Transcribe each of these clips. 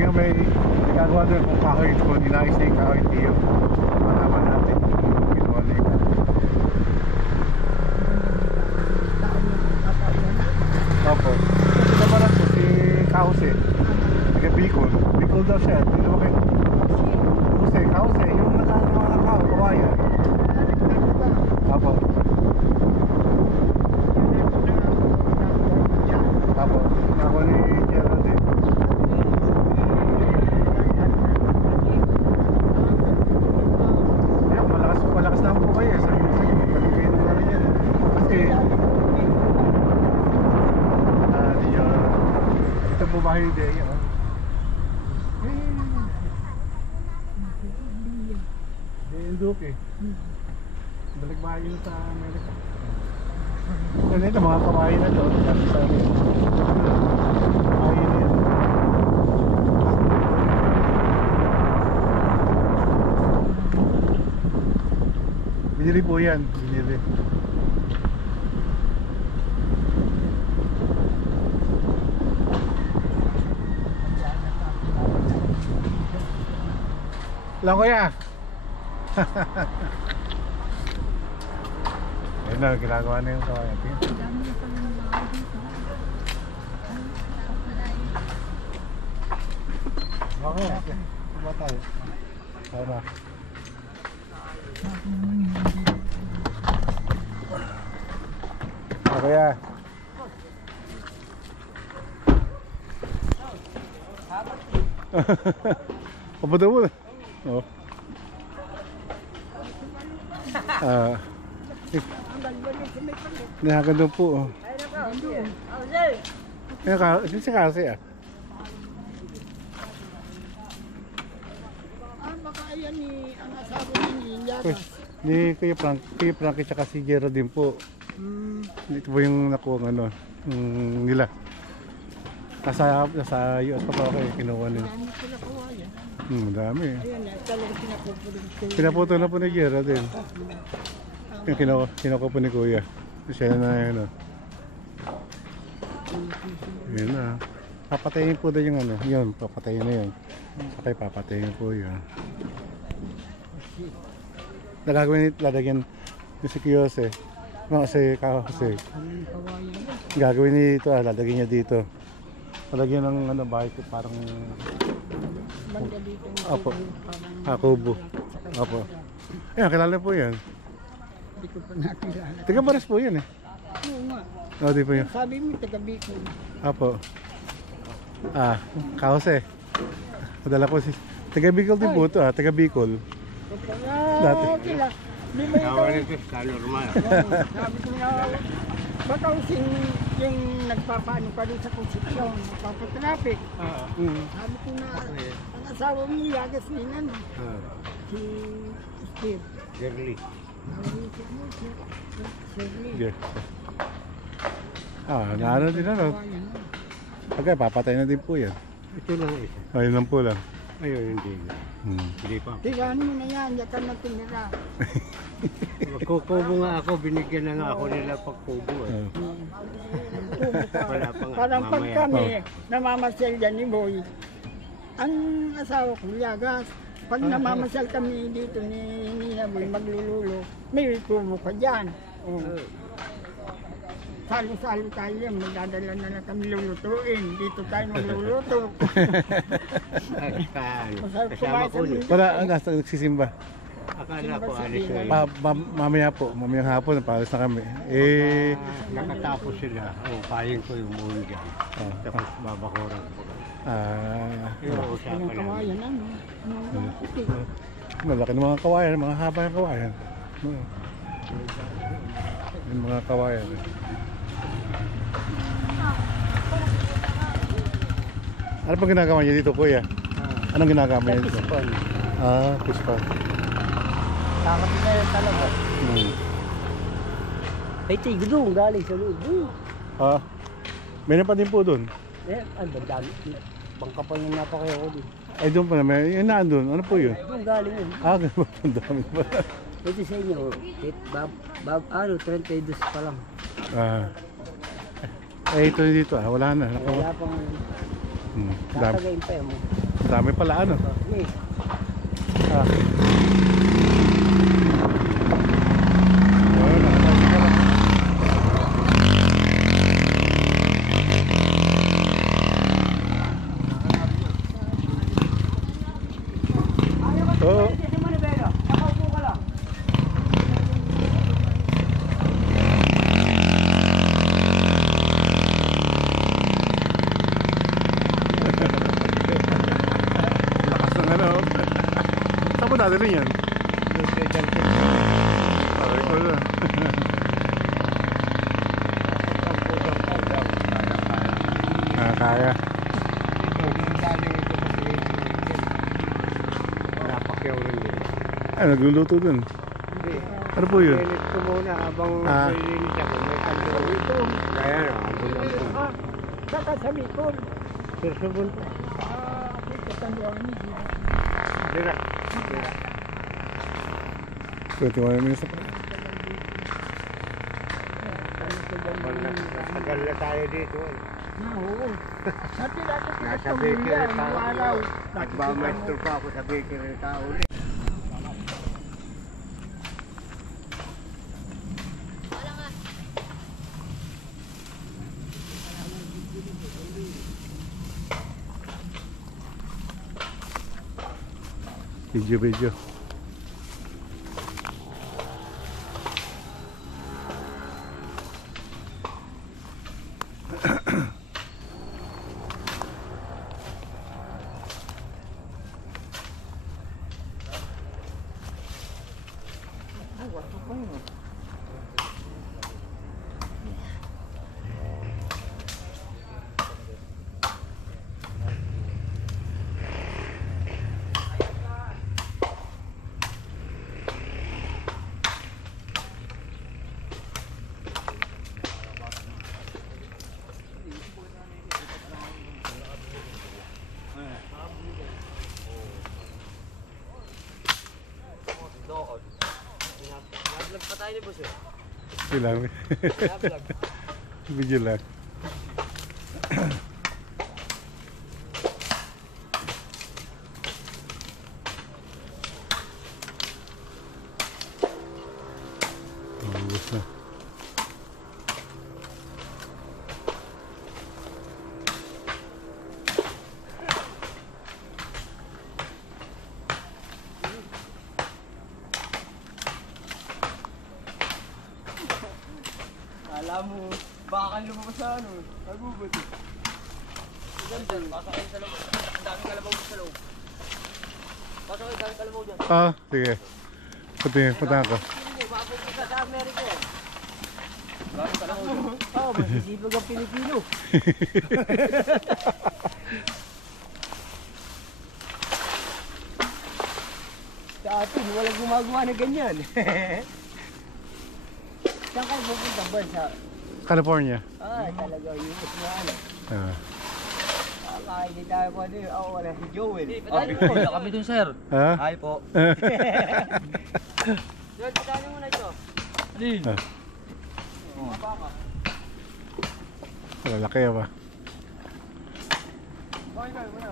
Tingnan may nagagawa doon kung kahoy, kung inayos na yung kahoy tiyo. Malaman natin kung ginawa na yung kahoy. Opo. Kasi naman po si Kause. Taga Bicol. Bicol daw siya. Hindi naman kayo. Kause. Yung mga kawayan. Opo. Opo. Ako ni Gerald din. Yan, malakas lang po kayo. Sabi ko sa'yo, magaling kayo ng ano yan. Kasi ito po ba yung ideya? Yung Duke. Balik bahay yun sa Amerika. Kasi ito mga kawain na to. Sabi sa amin. Kawain na yan. Binili po yan. Binili. Lang kuya. Ayun na, ginagawa na yung kawayan. Okay, okay. Diba tayo? Tara. Kuya. Papunta mo na. Oh. Nakaganda po. Oh. Si kasi ah. Baka ayan ni ang asawa ni Yagas. Ni Kuya Frankie tsaka si Geraldine po. Ito po yung nakuha ano, nila. Nasa US pa ako kinuha nila. Dami sila kawayan. Dami. Ayan na, talagang pinapupulong ko. Pinaputo na po ni Geraldine. Yung kinuha po ni Kuya. Siya na yun. Yun na. Papatayin po daw yung ano. Yun, papatayin na yun. Sakay papatayin po yun. Nagagawin nito, lalagyan yung si Kiyose. Si Kiyose. Gagawin nito, lalagyan niya dito. Lalagyan ng ano, bahay ko parang Banda dito. Apo. Kubo. Apo. Ayan, kilala po yan. Hindi ko pa nakilala. Taga Baras po yan eh. Oo nga. O, di po yun. Sabi mo, taga Bicol. Apo. Kause. Padala ko si... Taga Bicol din po ito taga Bicol. Dati. Okay lang. Di ba ikaw? Normal. Sabi ko nga, baka yung nagpapaano pa rin sa konstitusyon, nagpapatraffic. Sabi ko na, ang asawa mo, Yagas ni ano, si Steve. Jerly. Yeah. Naano din ano. Okay, papatay na din po yan. Ito lang isa. Ayun lang po lang. Ayun, hindi. Hindi pa. Tigano mo na yan, yakan na tinira. Magkukubo nga ako, binigyan na nga ako nila pagkubo eh. Wala pa nga, Parang pag mamaya. kami, namamasyal dyan ni Boy, ang asawa ko, Yagas, pag namamasyal kami dito ni Boy, maglululo, may tubo ka dyan. Salo-salo tayo yan, magdadala na lang kami lulutuin. Dito tayo magluluto. Masarap Kasama kumain ko sa ni. Wala, nagsisimba. Akala ko alis na yun. Mamaya po, mamayang hapon, paalis na kami. Nakatapos sila. Payin ko yung muon dyan. Tapos babakuran ko. Yung Ang usapan namin. kawayan ano? Ang puti. Malaki ng mga kawayan, mga haba ng kawayan. Yung mga kawayan. Ano pang ginagawa niya dito, Kuya? Anong ginagawa niya dito? Pispa. Takot na yun talaga. Ay, tigdong galing sa loob. Meron pa din po doon. Eh, ang dami. Bangkapal na napakayo ko din. Ay, doon pa naman. Yun na doon. Ano po yun? Doon galing yun. Ganun ba? Ang dami pa. Ito sa inyo, 32 pa lang. Ito dito. Wala na. Wala pang Dami, Tatagayin pa mo. dami pala ano. Eh, Ah. Oh, nakatayo ka lang. Oo. Lakas ng ano. Saan mo dadalhin yan? Sabi ko na. Kaya. Napakyaw rin yun. Ay, nagluluto dun. Hindi. Ano po yun? Linis ko muna habang Ah. nilinis ako. May kandong. Kaya na, ambon ang po. Ah, saka sa Bicol. Sursubon po. Katanduan ni Dira. 21 minutes na. Natagal na tayo dito. Oo. Dati Nasa pinatawin bakery niya, tao. yung araw. Nagmamaestro pa ako sa bakery tao ulit. Video. vlog pa tayo ni boss eh. Ilang. Video lang. Ubus na. Alam mo, baka lumabas sa ano. Agubot eh. Ganda, pasok kayo sa loob. Ang daming kalabaw sa loob. Pasok kayo, daming kalabaw dyan. Ah, sige. Punta ako. Hindi, mapunta ka sa Amerika yan. Daming kalabaw dyan. Oo, masisipag ang Pilipino. Sa atin, walang gumagawa na ganyan. Saan kayo pupunta ba? Sa... California. talaga, US na ano. Ah. Hindi tayo po din. Oo, wala si Joel. Wala kami dun, sir. Ha? Hi po. Joel, patayin mo muna ito. Alin? Ah. Lalaki ba? Okay, muna.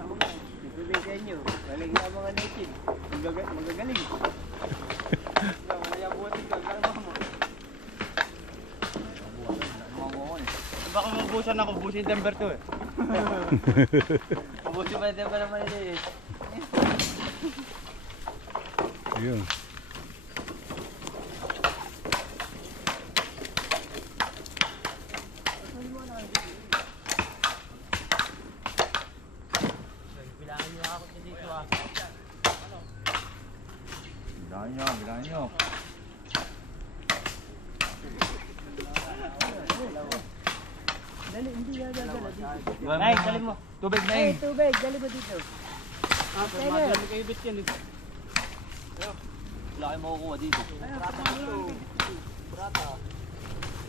Ibigay sa inyo. Walang nga mga native. Magagaling. Wala yung buhatin ka. Kala mo. Baka mabusan ako, busin Denver to eh. Mabuti pa din pa naman ito eh. Yun. Bilangin niyo ako dito ah. Bilangin nyo. Dali, hindi yan dala dito. Nay, dali mo. Tubig na yun. Tubig, dali mo dito. Madami kayo bit yan eh. Wala kayo makukuha dito.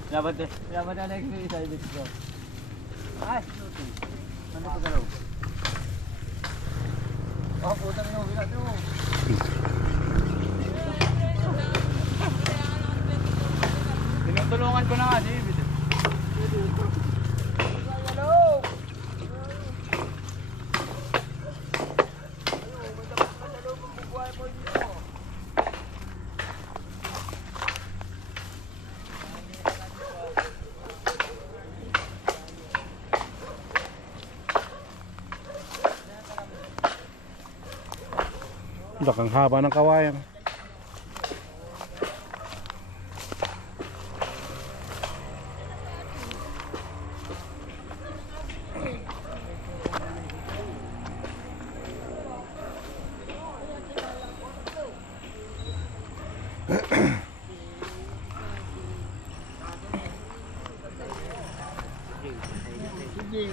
Dapat eh. Dapat na next sa ibig ko. Ay, ano ko galaw? Oh, puta mo yung bilat mo. Tinutulungan ko na nga, David. Lakang haba ng kawayan. Sige.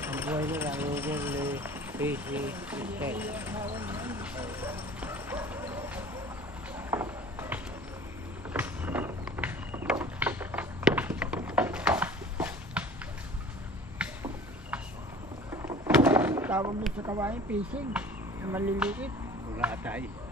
Ang buhay nila, ang busy, set. Tawag mo sa kawain, fishing. Na maliliit. Wala tayo.